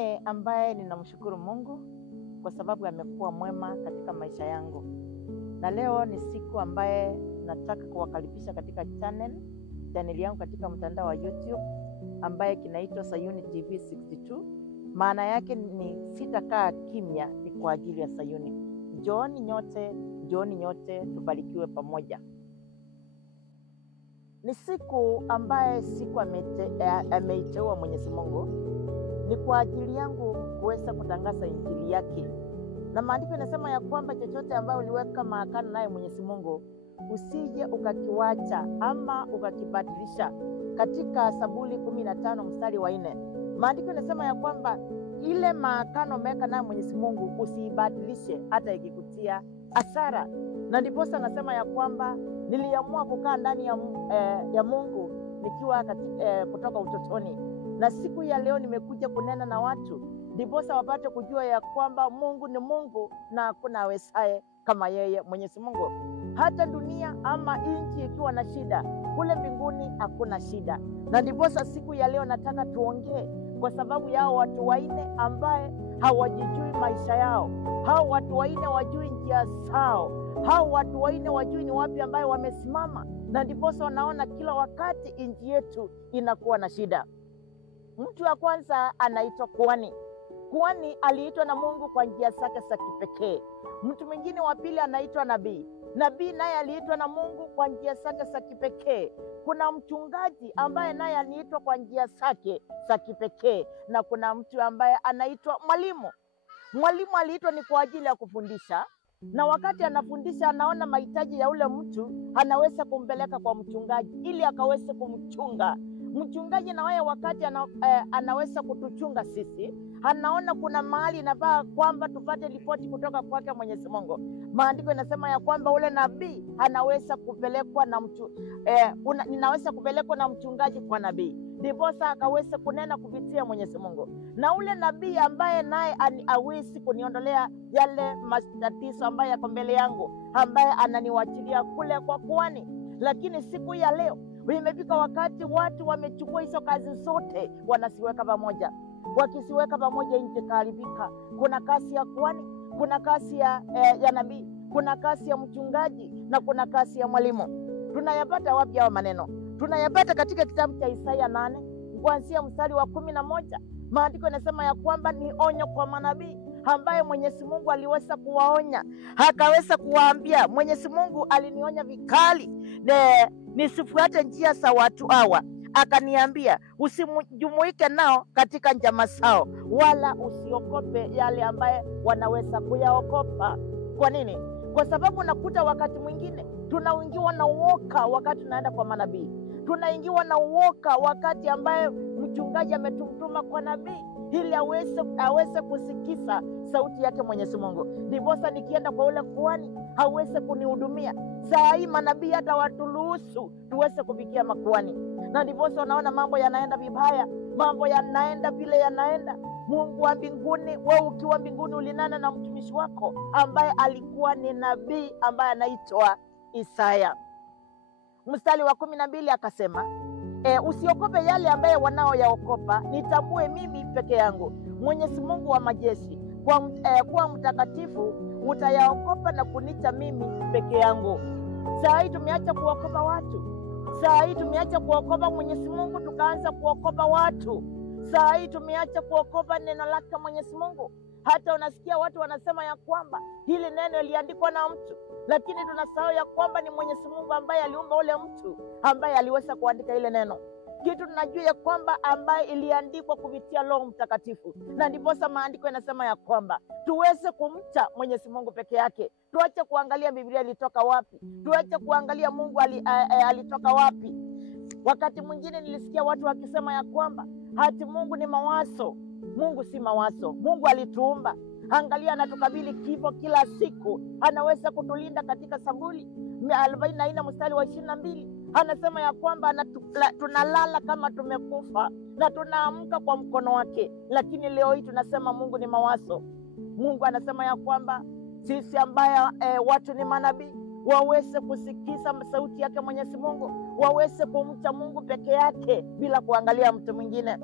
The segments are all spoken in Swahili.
mwingine ambaye ninamshukuru Mungu kwa sababu amekuwa mwema katika maisha yangu. Na leo ni siku ambaye nataka kuwakaribisha katika channel yangu katika mtandao wa YouTube ambaye kinaitwa Sayuni TV 62. Maana yake ni sitakaa kimya, ni kwa ajili ya Sayuni. Njooni nyote tubarikiwe pamoja. Ni siku ambaye ameiteua Mwenyezi Mungu, ni kwa ajili yangu kuweza kutangaza injili yake. Na maandiko yanasema ya kwamba chochote ambayo uliweka maagano naye Mwenyezi Mungu, usije ukakiwacha ama ukakibadilisha. Katika Zaburi 15 mstari wa 4, maandiko yanasema ya kwamba ile maagano umeweka naye Mwenyezi Mungu usiibadilishe hata ikikutia hasara. Na ndiposa nasema ya kwamba niliamua kukaa ndani ya Mungu nikiwa kutoka utotoni, na siku ya leo nimekuja kunena na watu ndiposa wapate kujua ya kwamba Mungu ni Mungu na hakuna awezaye kama yeye Mwenyezi Mungu. Hata dunia ama nchi ikiwa na shida, kule mbinguni hakuna shida. Na ndiposa siku ya leo nataka tuongee kwa sababu yao watu waine ambaye hawajijui maisha yao. Hao watu waine wajui njia zao. Hao watu waine wajui ni wapi ambaye wamesimama. Na ndiposa wanaona kila wakati nchi yetu inakuwa na shida. Mtu wa kwanza anaitwa kuhani. Kuhani aliitwa na Mungu kwa njia zake za kipekee. Mtu mwingine wa pili anaitwa nabii. Nabii naye aliitwa na Mungu kwa njia zake za kipekee. Kuna mchungaji ambaye naye aliitwa kwa njia zake za kipekee, na kuna mtu ambaye anaitwa mwalimu. Mwalimu aliitwa ni kwa ajili ya kufundisha, na wakati anafundisha anaona mahitaji ya ule mtu, anaweza kumpeleka kwa mchungaji ili akaweze kumchunga. Mchungaji na wewe wakati anaweza kutuchunga sisi, anaona kuna mahali inafaa kwamba tupate ripoti kutoka kwake Mwenyezi Mungu. Maandiko yanasema ya kwamba ule nabii anaweza kupelekwa ninaweza kupelekwa na mchungaji kwa nabii, ndiposa akaweze kunena kupitia Mwenyezi Mungu. Na ule nabii ambaye naye hawezi kuniondolea yale matatizo ambayo yako mbele yangu, ambaye ananiwachilia kule kwa kuhani. Lakini siku ya leo imefika wakati watu wamechukua hizo kazi zote wanasiweka pamoja. Wakisiweka pamoja nje kaharibika. Kuna kazi ya kuhani, kuna kazi ya nabii, kuna kazi ya mchungaji na kuna kazi ya mwalimu. Tunayapata wapi hao maneno? Tunayapata katika kitabu cha Isaya 8 kuanzia mstari wa 11. Maandiko yanasema ya kwamba ni onyo kwa manabii ambaye Mwenyezi Mungu aliweza kuwaonya, akaweza kuwaambia. Mwenyezi Mungu alinionya vikali nisifuate njia za watu hawa, akaniambia usijumuike nao katika njama zao, wala usiokope yale ambaye wanaweza kuyaokopa. Kwa nini? Kwa sababu nakuta wakati mwingine tunaingiwa na uoga wakati tunaenda kwa manabii. Tunaingiwa na uoga wakati ambaye mchungaji ametumtuma kwa nabii ili aweze kusikiza sauti yake Mwenyezi Mungu. Ndiposa nikienda kwa ule kuhani haweze kunihudumia. Saa hii manabii hata waturuhusu tuweze kufikia makuhani. Na ndiposa unaona mambo yanaenda vibaya, mambo yanaenda vile yanaenda. Mungu wa mbinguni, wewe ukiwa mbinguni ulinena na mtumishi wako ambaye alikuwa ni nabii ambaye anaitwa Isaya. Mstari wa 12 akasema, usiokope yale ambaye wanaoyaokopa, nitambue mimi peke yangu, Mwenyezi Mungu wa majeshi. Kwa mtakatifu utayaokopa na kunicha mimi peke yangu. Saa hii tumeacha kuokopa watu. Saa hii tumeacha kuokopa Mwenyezi Mungu, tukaanza kuokopa watu. Saa hii tumeacha kuokopa neno lake Mwenyezi Mungu. Hata unasikia watu wanasema ya kwamba hili neno liliandikwa na mtu, lakini tunasahau ya kwamba ni Mwenyezi Mungu ambaye aliumba ule mtu ambaye aliweza kuandika ile neno. Kitu tunajua ya kwamba ambaye iliandikwa kupitia Roho Mtakatifu. Na ndiposa maandiko yanasema ya kwamba tuweze kumcha Mwenyezi Mungu peke yake. Tuache kuangalia Biblia ilitoka wapi. Tuache kuangalia Mungu alitoka wapi. Wakati mwingine nilisikia watu wakisema ya kwamba hati Mungu ni mawazo. Mungu si mawazo. Mungu alituumba. Angalia, anatukabili kifo kila siku. Anaweza kutulinda katika Zaburi 44 mstari wa 22. Anasema ya kwamba tunalala kama tumekufa na tunaamka kwa mkono wake. Lakini leo hii tunasema Mungu ni mawazo. Mungu anasema ya kwamba sisi ambaye watu ni manabii waweze kusikiza sauti yake Mwenyezi Mungu, waweze kumcha Mungu peke yake bila kuangalia mtu mwingine.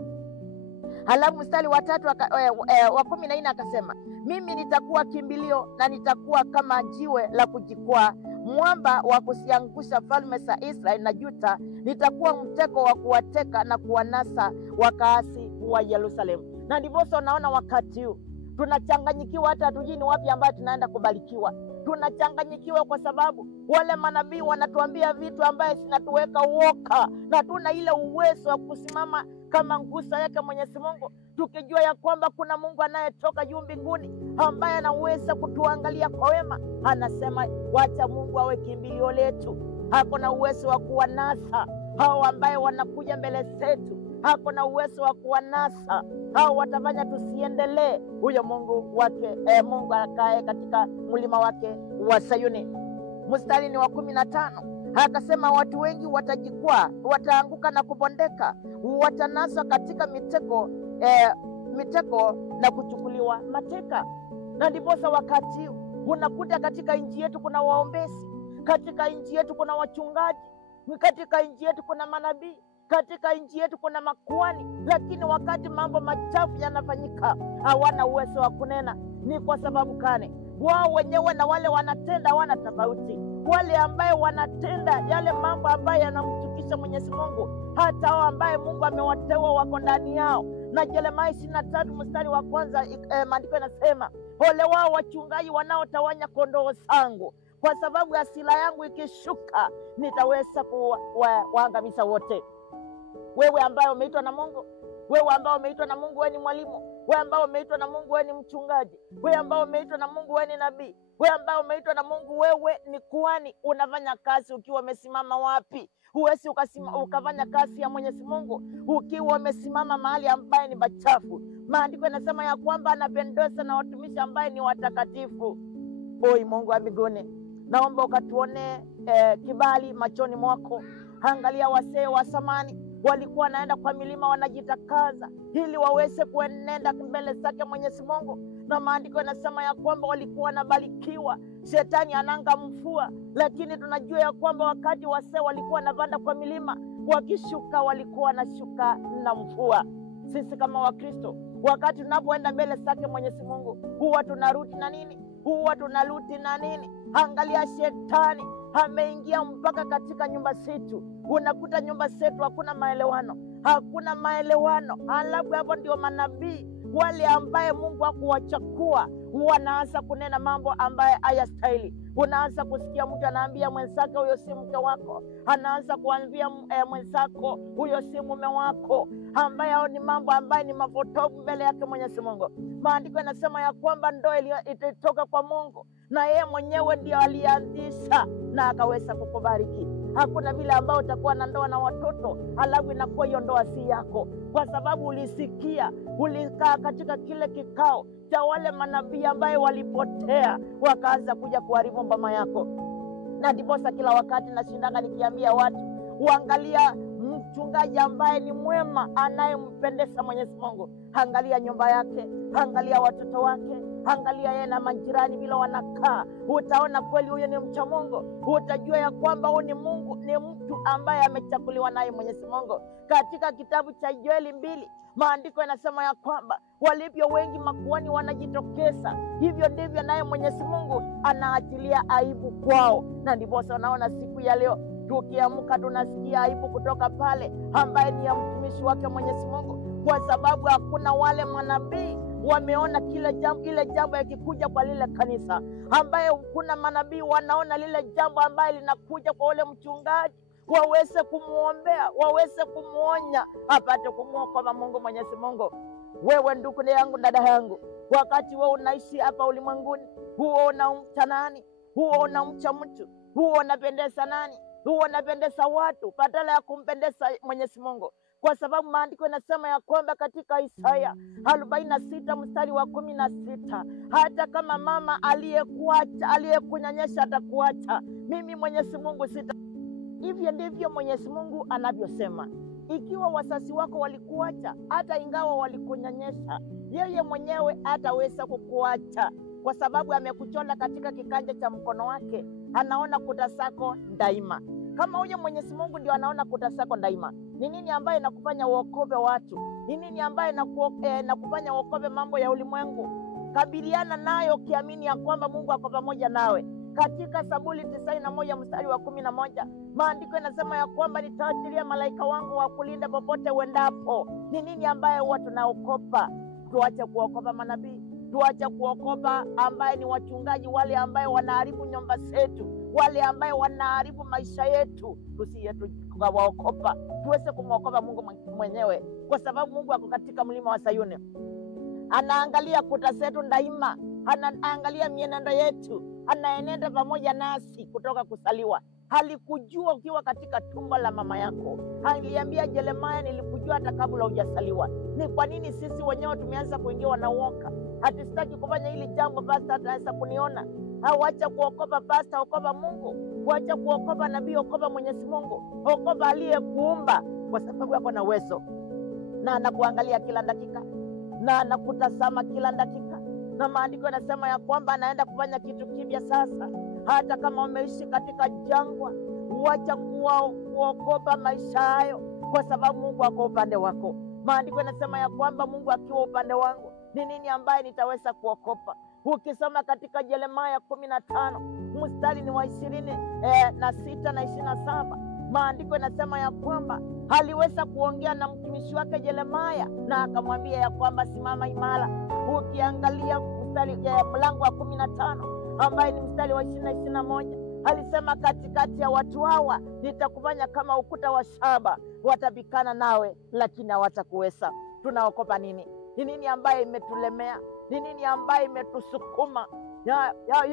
Halafu mstari wa 3 wa 14 akasema, mimi nitakuwa kimbilio na nitakuwa kama jiwe la kujikwaa, mwamba wa kusiangusha falme za Israeli na Juda, nitakuwa mtego wa kuwateka na kuwanasa wakaasi wa Yerusalemu. Na ndivyo unaona wakati huu tunachanganyikiwa, hata hatujui ni wapi ambayo tunaenda kubarikiwa. Tunachanganyikiwa kwa sababu wale manabii wanatuambia vitu ambaye zinatuweka uoga, na tuna ile uwezo wa kusimama kama nguzo yake Mwenyezi Mungu, tukijua ya kwamba kuna Mungu anayetoka juu mbinguni ambaye anaweza kutuangalia kwa wema. Anasema wacha Mungu awe kimbilio letu. Hako na uwezo wa kuwanasa hao ambaye wanakuja mbele zetu. Hako na uwezo wa kuwanasa hao watafanya tusiendelee. Huyo Mungu wake Mungu akae katika mlima wake wa Sayuni. Mstari ni wa 15 akasema, watu wengi watajikwaa, wataanguka na kubondeka, watanaswa katika mitego na kuchukuliwa mateka. Na ndiposa wakati unakuta katika nchi yetu kuna waombezi, katika nchi yetu kuna wachungaji, katika nchi yetu kuna manabii, katika nchi yetu kuna makuhani, lakini wakati mambo machafu yanafanyika hawana uwezo wa kunena. Ni kwa sababu gani? Wao wenyewe na wale wanatenda hawana tofauti. Wale ambaye wanatenda yale mambo ambaye yanamchukisha Mwenyezi Mungu, hata hao ambaye Mungu amewateua wako ndani yao. Na Yeremia 23 mstari wa 1 maandiko yanasema, ole wao wachungaji wanaotawanya kondoo zangu, kwa sababu hasira yangu ikishuka nitaweza kuwaangamiza wote. Wewe ambaye umeitwa na Mungu, wewe ambao umeitwa na Mungu, wewe ni mwalimu, wewe ambao umeitwa na Mungu, wewe ni mchungaji, wewe ambao umeitwa na Mungu, wewe ni nabii, wewe ambao umeitwa na Mungu, wewe ni kuhani. Unafanya kazi ukiwa umesimama wapi? Huwezi ukafanya kazi ya Mwenyezi Mungu ukiwa umesimama mahali ambaye ni pachafu. Maandiko yanasema ya kwamba anapendeza na watumishi ambaye ni watakatifu. Oi Mungu wa mbinguni, naomba ukatuone kibali machoni mwako. Angalia wasee wa zamani walikuwa wanaenda kwa milima wanajitakaza ili waweze kuenenda mbele zake Mwenyezi Mungu, na maandiko yanasema ya kwamba walikuwa wanabarikiwa, shetani anangamfua. Lakini tunajua ya kwamba wakati wasee walikuwa wanapanda kwa milima, wakishuka walikuwa wanashuka na mvua. Sisi kama Wakristo, wakati tunapoenda mbele zake Mwenyezi Mungu, huwa tunarudi na nini? Angalia, shetani ameingia mpaka katika nyumba zetu. Unakuta nyumba zetu hakuna maelewano. Halafu hapo ndio manabii wale ambaye Mungu hakuwachakua wanaanza kunena mambo ambaye hayastahili. Unaanza kusikia mtu anaambia mwenzake huyo si mke wako, anaanza kuambia mwenzako huyo si mume wako, ambaye hao ni mambo ambaye ni mapotofu mbele yake Mwenyezi Mungu. Maandiko yanasema ya kwamba ndoa itatoka kwa Mungu, na yeye mwenyewe ndio alianzisha na akaweza kukubariki. Hakuna vile ambao utakuwa na ndoa na watoto halafu inakuwa hiyo ndoa si yako, kwa sababu ulikaa katika kile kikao cha wale manabii ambaye walipotea wakaanza kuja kuharibu mama yako. Na ndiposa kila wakati nashindanga nikiambia watu, uangalia mchungaji ambaye ni mwema anayempendeza Mwenyezi Mungu. Angalia nyumba yake, angalia watoto wake, angalia yeye na majirani vile wanakaa. Utaona kweli huyo ni mcha Mungu. Utajua ya kwamba huyu ni Mungu, ni mtu ambaye amechaguliwa naye Mwenyezi Mungu. Katika kitabu cha Yoeli 2 maandiko yanasema ya kwamba walivyo wengi makuhani wanajitokeza, hivyo ndivyo naye Mwenyezi Mungu anaachilia aibu kwao. Na ndipo unaona siku ya leo tukiamka tunasikia aibu kutoka pale ambaye ni ya mtumishi wake Mwenyezi Mungu, kwa sababu hakuna wale manabii wameona ile jambo yakikuja kwa lile kanisa, ambaye kuna manabii wanaona lile jambo ambaye linakuja kwa ule mchungaji, waweze kumuombea, waweze kumuonya, apate kumwokoa Mungu Mwenyezi Mungu. Wewe ndugu yangu, dada yangu, wakati wewe unaishi hapa ulimwenguni, huo unamcha nani? Huo unamcha mtu? Huo unapendeza nani? Huo unapendeza watu badala ya kumpendeza Mwenyezi Mungu? Kwa sababu maandiko yanasema ya kwamba katika Isaya 46 mstari wa 16, hata kama mama aliyekunyanyesha atakuacha, mimi Mwenyezi Mungu sita. Hivyo ndivyo Mwenyezi Mungu anavyosema. Ikiwa wazazi wako walikuacha, hata ingawa walikunyanyesha, yeye mwenyewe hataweza kukuacha, kwa sababu amekuchora katika kiganja cha mkono wake. Anaona kuta zako daima. Kama huyo Mwenyezi Mungu ndio anaona kuta zako daima, ni nini ambaye nakufanya uokobe watu? Ni nini ambaye nakufanya uokobe mambo ya ulimwengu? Kabiliana nayo ukiamini ya kwamba Mungu ako pamoja nawe. Katika Zaburi 91 mstari wa 11, maandiko yanasema ya kwamba nitaachilia malaika wangu wakulinda popote uendapo. Ni nini ambaye huwa tunaokopa? Tuache kuokopa manabii, tuache kuokopa ambaye ni wachungaji, wale ambaye wanaharibu nyumba zetu, wale ambaye wanaharibu maisha yetu. Tusiye tukawaokopa, tuweze kumwokopa Mungu mwenyewe, kwa sababu Mungu ako katika mlima wa Sayuni. Anaangalia kuta zetu daima, anaangalia mienendo yetu, anaenenda pamoja nasi kutoka kusaliwa. Halikujua ukiwa katika tumbo la mama yako. Aliambia Yeremia, nilikujua hata kabla hujasaliwa. Ni kwa nini sisi wenyewe tumeanza kuingiwa na uoga? Hatusitaki kufanya hili jambo, basi ataweza kuniona. Wacha kuokopa pasta, okopa Mungu. Wacha kuokopa nabii, okopa Mwenyezi Mungu. Okopa aliyekuumba, kwa sababu yako na uwezo, na anakuangalia kila dakika, na anakutazama kila dakika. Na maandiko yanasema ya kwamba anaenda kufanya kitu kipya sasa. Hata kama umeishi katika jangwa, wacha kuokopa maisha hayo, kwa sababu Mungu ako upande wako. Maandiko yanasema ya kwamba Mungu akiwa upande wangu, ni nini ambaye nitaweza kuokopa? Ukisoma katika Yeremia 15 mstari ni wa 26 na 27, maandiko yanasema ya kwamba aliweza kuongea na mtumishi wake Yeremia, na akamwambia ya kwamba simama imara. Ukiangalia mstari mlango wa 15 ambaye ni mstari wa 20 na 21, alisema katikati ya watu hawa nitakufanya kama ukuta wa shaba, watabikana nawe lakini hawatakuweza. Tunaokopa nini? Ni nini ambaye imetulemea? Ni nini ambaye imetusukuma?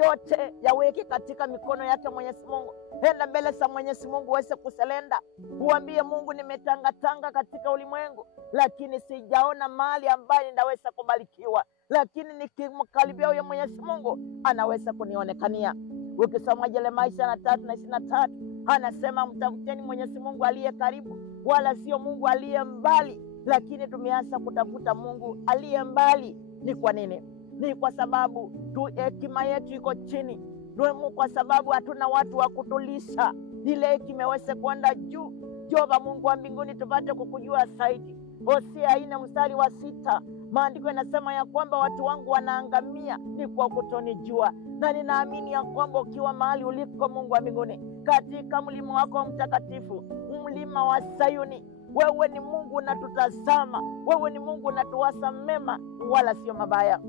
Yote yaweke katika mikono yake Mwenyezi Mungu. Enda mbele za Mwenyezi Mungu uweze kuselenda, uambie Mungu, nimetangatanga katika ulimwengu, lakini sijaona mahali ambaye ninaweza kubarikiwa, lakini nikimkaribia huyo Mwenyezi Mungu anaweza kunionekania. Ukisoma Yeremia 23 na 23, anasema mtafuteni Mwenyezi Mungu aliye karibu, wala sio Mungu aliye mbali. Lakini tumeanza kutafuta Mungu aliye mbali. Ni kwa nini? Ni kwa sababu hekima yetu iko chini, kwa sababu hatuna watu wa kutulisha ile hekima iweze kwenda juu. Jehova Mungu wa mbinguni, tupate kukujua zaidi. Hosea 4 mstari wa 6, maandiko yanasema ya kwamba watu wangu wanaangamia ni kwa kutonijua. Na ninaamini ya kwamba ukiwa mahali uliko Mungu wa mbinguni, katika mlima wako mtakatifu, mlima wa Sayuni, wewe ni Mungu unatutazama, wewe ni Mungu unatuwasa mema wala sio mabaya.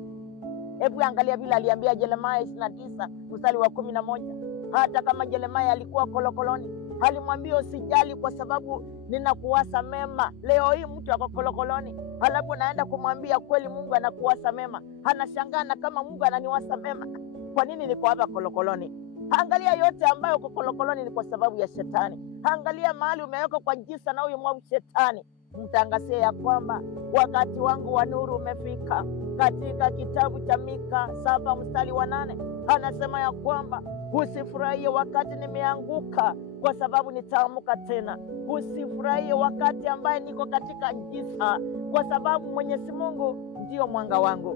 Hebu angalia vile aliambia Yeremia 29 mstari wa 11. Hata kama Yeremia alikuwa kolokoloni, alimwambia usijali, kwa sababu ninakuwasa mema. Leo hii mtu ako kolokoloni, halafu naenda kumwambia kweli Mungu anakuwasa mema. Anashangaa, na kama Mungu ananiwasa mema, kwa nini niko hapa kolokoloni? Angalia yote ambayo uko kolokoloni ni kwa sababu ya shetani. Angalia mahali umeweka kwa giza na huyo mwovu shetani. Mtangazie ya kwamba wakati wangu wa nuru umefika. Katika kitabu cha Mika 7 mstari wa 8, anasema ya kwamba usifurahie wakati nimeanguka, kwa sababu nitaamka tena. Usifurahie wakati ambaye niko katika giza, kwa sababu Mwenyezi Mungu ndio mwanga wangu.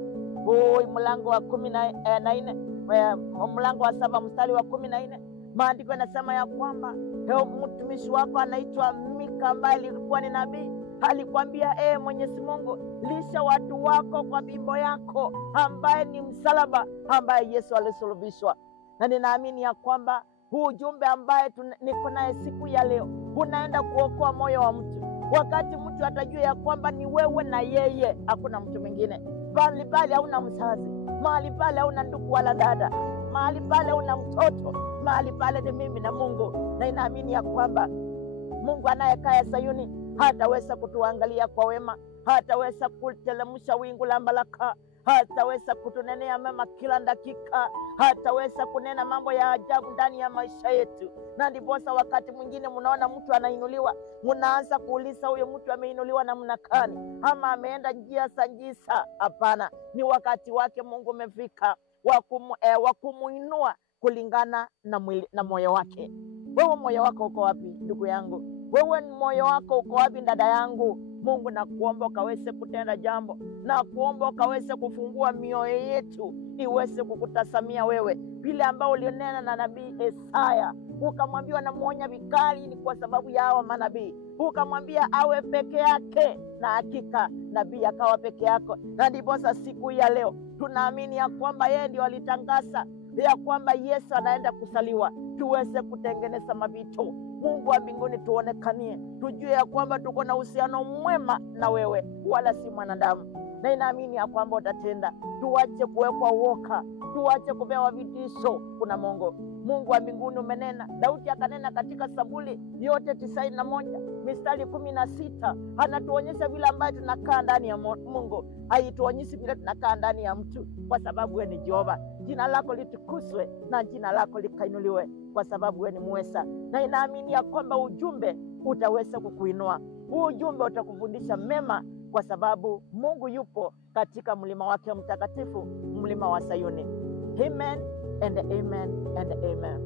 Mlango wa 14, mlango wa 7 mstari wa 14, maandiko yanasema ya kwamba mtumishi wako anaitwa Mika ambaye alikuwa ni nabii, alikwambia Mwenyezi Mungu, lisha watu wako kwa bimbo yako ambaye ni msalaba, ambaye Yesu alisulubishwa. Na ninaamini ya kwamba huu ujumbe ambaye niko naye siku ya leo unaenda kuokoa moyo wa mtu. Wakati mtu atajua ya kwamba ni wewe na yeye, hakuna mtu mwingine. Mahali pale hauna mzazi, mahali pale hauna ndugu wala dada, mahali pale hauna mtoto, mahali pale ni mimi na Mungu. Na inaamini ya kwamba Mungu anayekaa Sayuni hataweza kutuangalia kwa wema, hataweza kutelemsha wingu la baraka, hataweza kutunenea mema kila dakika, hataweza kunena mambo ya ajabu ndani ya maisha yetu. Na ndiposa wakati mwingine mnaona mtu anainuliwa, mnaanza kuuliza huyo mtu ameinuliwa namna gani, ama ameenda njia za giza? Hapana, ni wakati wake Mungu umefika wa kumuinua kulingana na moyo wake. Wewe moyo wako uko wapi ndugu yangu? Wewe moyo wako uko wapi dada yangu? Mungu na kuomba ukaweze kutenda jambo, na kuomba ukaweze kufungua mioyo yetu iweze kukutazamia wewe, vile ambao ulionena na nabii Isaya, ukamwambia namuonya vikali ni kwa sababu ya hawa manabii, ukamwambia awe peke yake, na hakika nabii akawa peke yako. Na ndiposa siku ya leo tunaamini ya kwamba yeye ndio alitangaza ya kwamba Yesu anaenda kusaliwa, tuweze kutengeneza mavito. Mungu wa mbinguni tuonekanie, tujue ya kwamba tuko na uhusiano mwema na wewe, wala si mwanadamu, na inaamini ya kwamba utatenda. Tuache kuwekwa woka, tuache kupewa vitisho. Kuna Mungu wa mbinguni umenena. Daudi akanena katika Zaburi yote 91 mistari 16, anatuonyesha vile ambayo tunakaa ndani ya Mungu. Haituonyeshi vile tunakaa ndani ya mtu, kwa sababu wewe ni Jehova. Jina lako litukuzwe na jina lako likainuliwe, kwa sababu wewe ni mweza. Na inaamini ya kwamba ujumbe utaweza kukuinua, ujumbe utakufundisha mema, kwa sababu Mungu yupo katika mlima wake mtakatifu, mlima wa Sayuni. Amen and amen and amen.